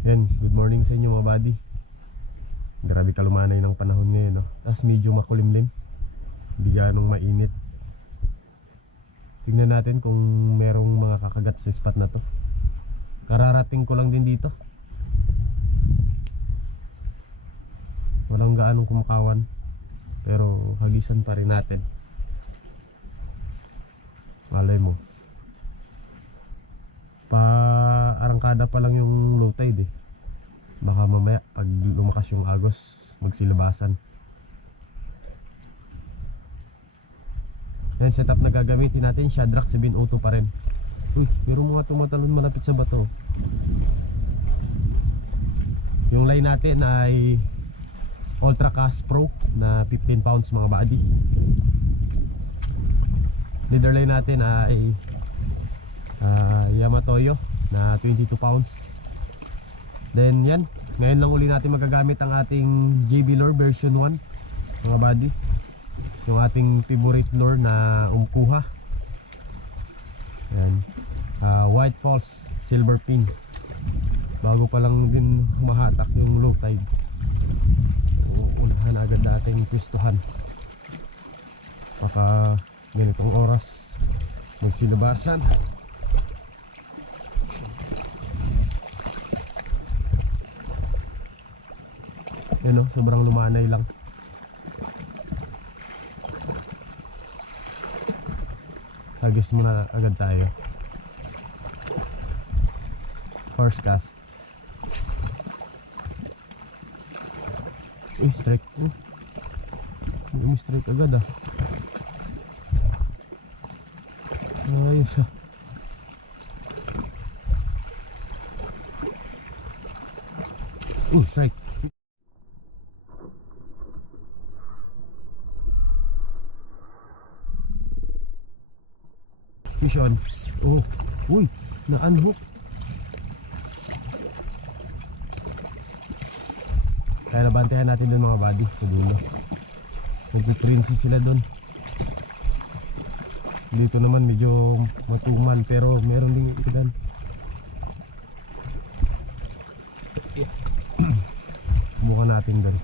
Yan, good morning sa inyo mga buddy. Grabe kalumanay ng panahon ngayon, no? Tapos medyo makulimlim. Hindi ganong mainit. Tingnan natin kung merong mga kakagat sa spot na to. Kararating ko lang din dito. Walang gaanong kumakawan, pero hagisan pa rin natin. Malay mo, arangkada pa lang yung low tide eh. Baka mamaya pag lumakas yung agos, magsilabasan. Yan, setup na gagamitin natin, Shadrack 702 pa rin. Uy, meron mga tumatalon malapit sa bato. Yung line natin ay Ultra Cast Pro na 15 pounds mga buddy. Leader line natin ay Yamatoyo na 22 pounds. Then yan, ngayon lang uli natin magagamit ang ating JB Lure version 1 mga buddy. Yung ating favorite lure na umkuha. Yan, White Falls Silver Pin. Bago pa lang din humahatak yung low tide, uunahan agad natin pwestuhan. Baka ganitong oras magsilabasan. Yan o, sobrang lumanay lang. Hagis muna agad tayo. Horse cast. Uy, strike. May strike agad ah. Ayos ah. Strike. Fish on. Oh, uy, na-unhook. Kaya nabantayan natin dun mga buddy sa dulo. Nagpiprinsi sila dun. Dito naman medyo matumal pero meron ding itigan. Bukan natin dun.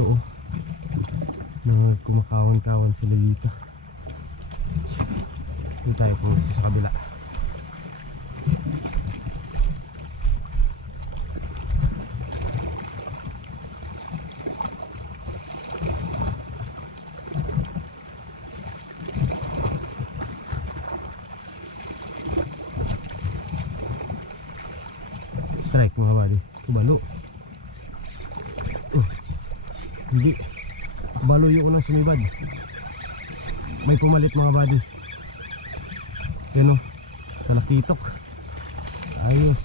Ito oh, mga kumakawan-kawan sila dito. Dito tayo pumunta sa kabila. Strike mga buddy. Kubalo. Hindi. Balo yung unang sumibad. May pumalit mga buddy. Yan o. Talakitok. Ayos.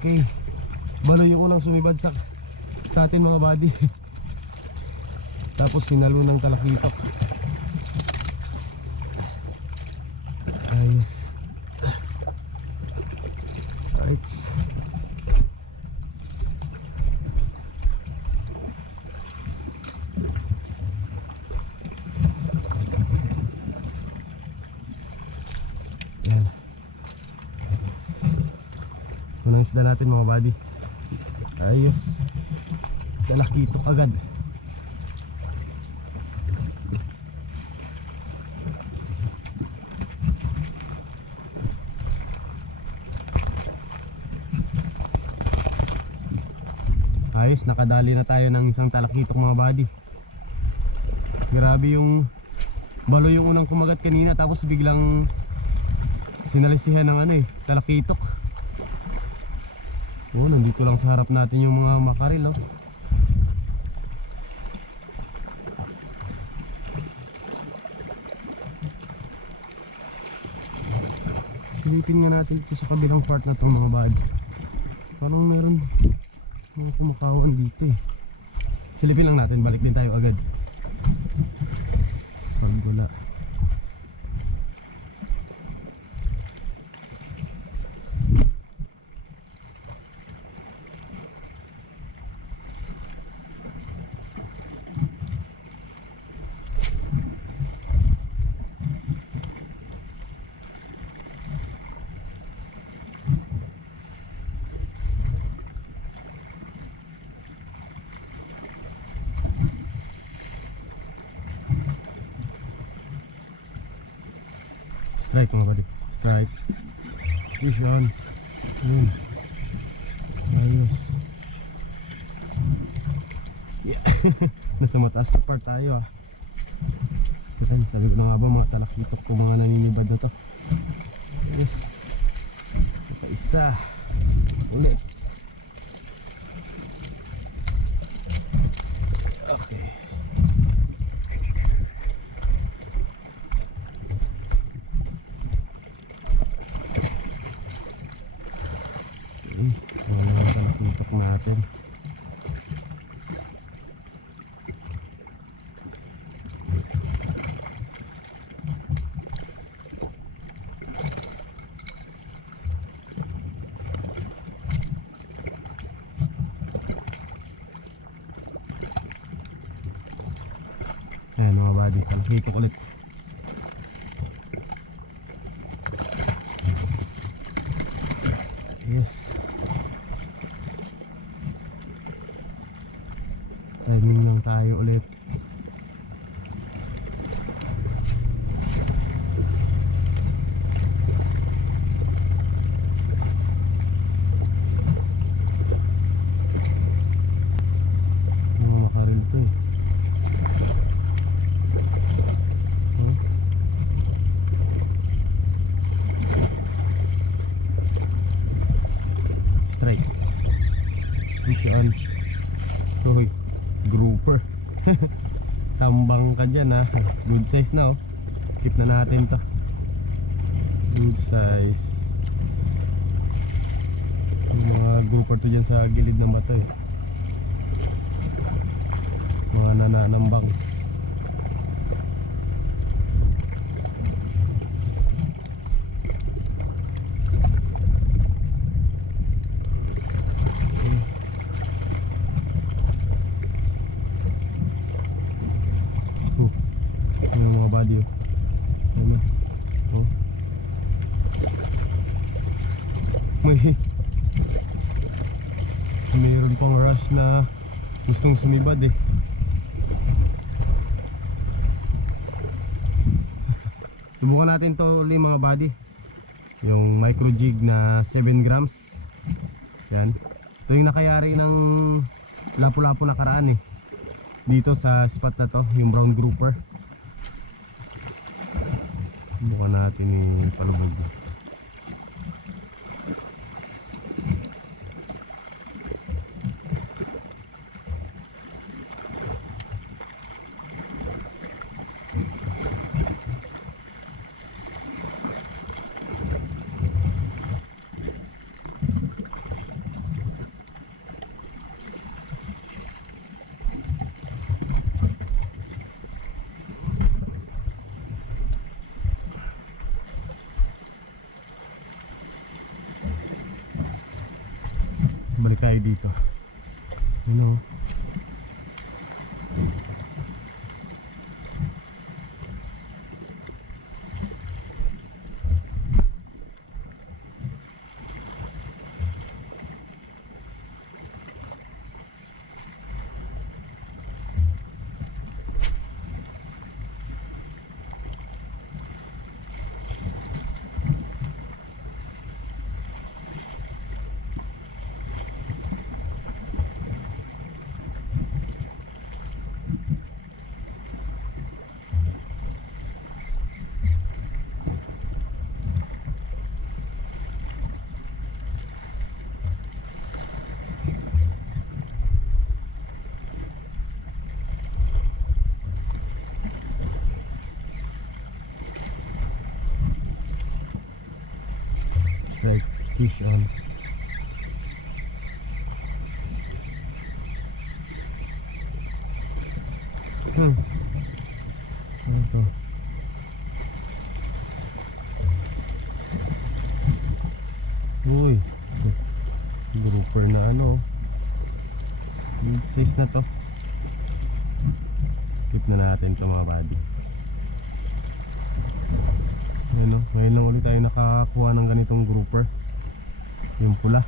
Okay. Balo yung unang sumibad sa atin mga buddy. Tapos sinalo ng talakitok. Ayos. Right. Yan. Unang isda natin mga buddy. Ayos. Talakitok agad. Ayos, nakadali na tayo ng isang talakitok mga buddy. Grabe yung balo yung unang kumagat kanina, tapos biglang sinalisihan ng talakitok. Oh, nandito lang sa harap natin yung mga makaril oh. Silipin nga natin ito sa kabilang part na itong mga buddy. Parang meron mga kumakawan dito eh. Silipin lang natin, balik din tayo agad pag wala. Strike mga buddy. Strike. Fish on. Yun. Ayos. Yeah. Nasa mataas na part tayo ah. Sabi ko na nga ba mga talakitok itong mga naninibad na to. Yes. Ito isa. Ulit. Okay. Mga talakitok natin. Ayan mga buddy, talakitok ulit. Yes. Timing lang tayo ulit. Mga makaril to eh. Strike. Fish on. Hoy, grouper. Tambang ka dyan ha. Good size na oh. Keep na natin to. Good size. Yung mga grouper to dyan sa gilid ng bato eh. Mga nananambang. Yung mga body oh. Ano? Oh. Mayroon pang rush na gustong sumibad eh. Subukan natin to ulit mga body. Yung micro jig na 7 grams. Yan. Ito yung nakayari ng lapu-lapu nakaraan eh. Dito sa spot na to, yung brown grouper. Subukan natin yung palubog. Balik tayo dito. Ano? Strike fish on. Ano to? Uy, grouper na ano. Good size na to. Keep na natin to mga buddy. Ano, ngayon lang ulit tayo nakakuha ng ganitong grouper. Yung pula.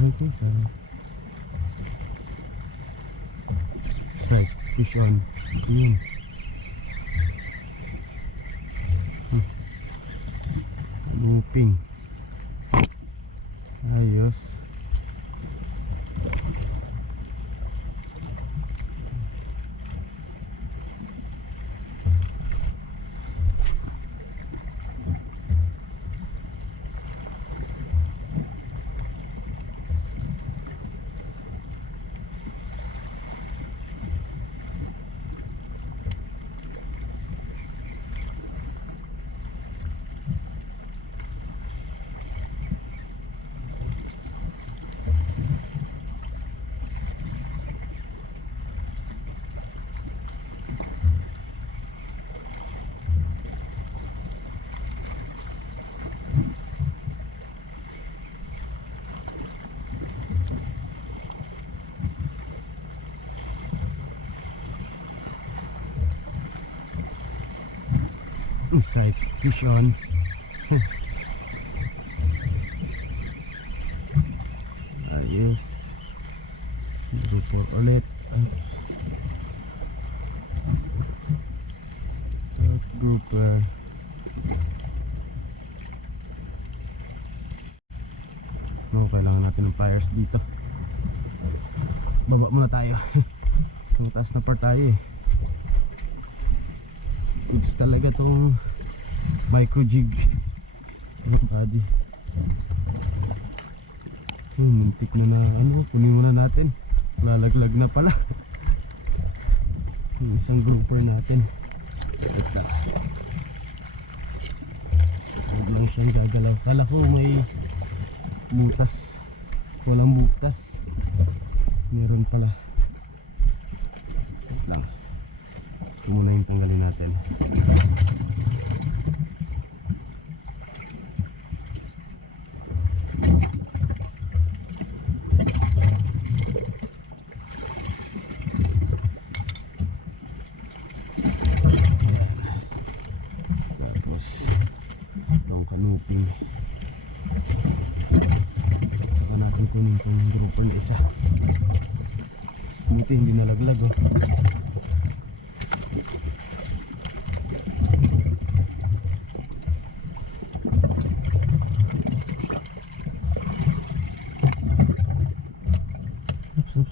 Okay, strike, fish on. Yun. Looping. Ayos. Strike, fish on. Ayos. Report ulit. Grouper. No, kailangan natin ng pliers dito. Baba muna tayo. Taas na part tayo eh. Goods talaga tong micro jig. Body. Muntik na ano, kunin muna natin. Lalaglag na pala. Yung isang grouper natin. Ito. Huwag lang siyang gagalaw. Kala ko may butas. Walang butas. Meron pala. Ito lang. Ito muna yung tanggalin natin. Tapos itong kanuping. Saka natin kunin itong grouper na isa. Buti hindi nalaglag oh.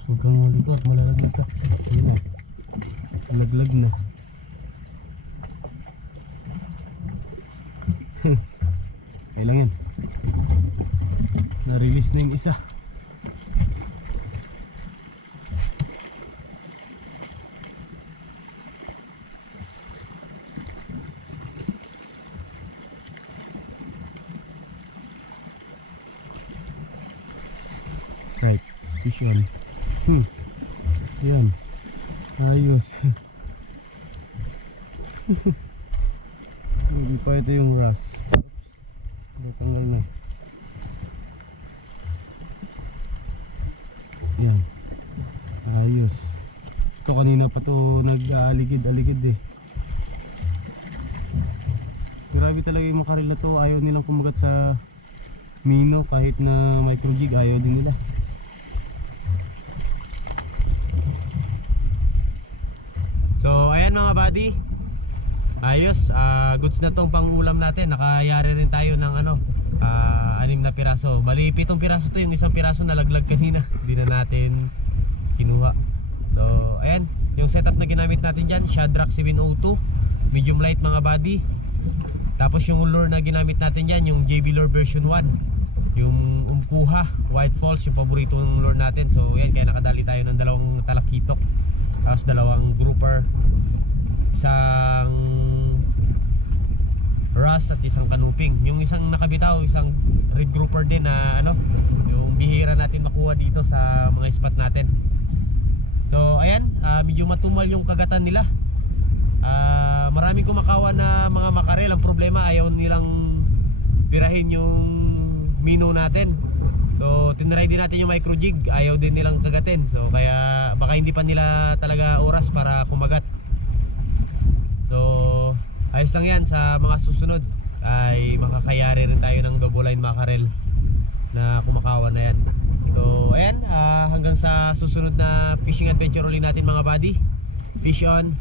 Huwag kang malikot, malalaglag ka. Ayun na. Malaglag na. Okay lang yan. Na-release na yung isa. Right, fish on. Yan. Ayos. Hindi pa ito yung ras. Tanggal na. Yan. Ayos. Ito kanina pa to nag-aligid-aligid eh. Grabe talaga yung makarel na to. Ayaw nilang kumagat sa mino kahit na micro jig. Ayaw din nila. So ayan mga buddy. Ayos, goods na tong pang-ulam natin. Nakayari rin tayo ng ano, 6 na piraso. Bali 7 piraso to, yung isang piraso nalaglag kanina. Hindi na natin kinuha. So ayan, yung setup na ginamit natin dyan, Shadrack 702 medium light mga buddy. Tapos yung lure na ginamit natin dyan, yung JB Lure version 1, yung Umkuha White Falls, yung paboritong lure natin. So ayan, kaya nakadali tayo ng 2 talakitok, tapos 2 grouper, isang ras at isang kanuping. Yung isang nakabitaw, isang red grouper din na ano, yung bihira natin makuha dito sa mga spot natin. So ayan, medyo matumal yung kagatan nila. Maraming kumakawa na mga makarel. Ang problema, ayaw nilang pirahin yung mino natin. So tinry din natin yung micro jig, ayaw din nilang kagatin. So kaya baka hindi pa nila talaga oras para kumagat. So ayos lang yan. Sa mga susunod ay makakayari rin tayo ng double line makarel na kumakawa na yan. So yan. Hanggang sa susunod na fishing adventure ulit natin mga buddy. Fish on.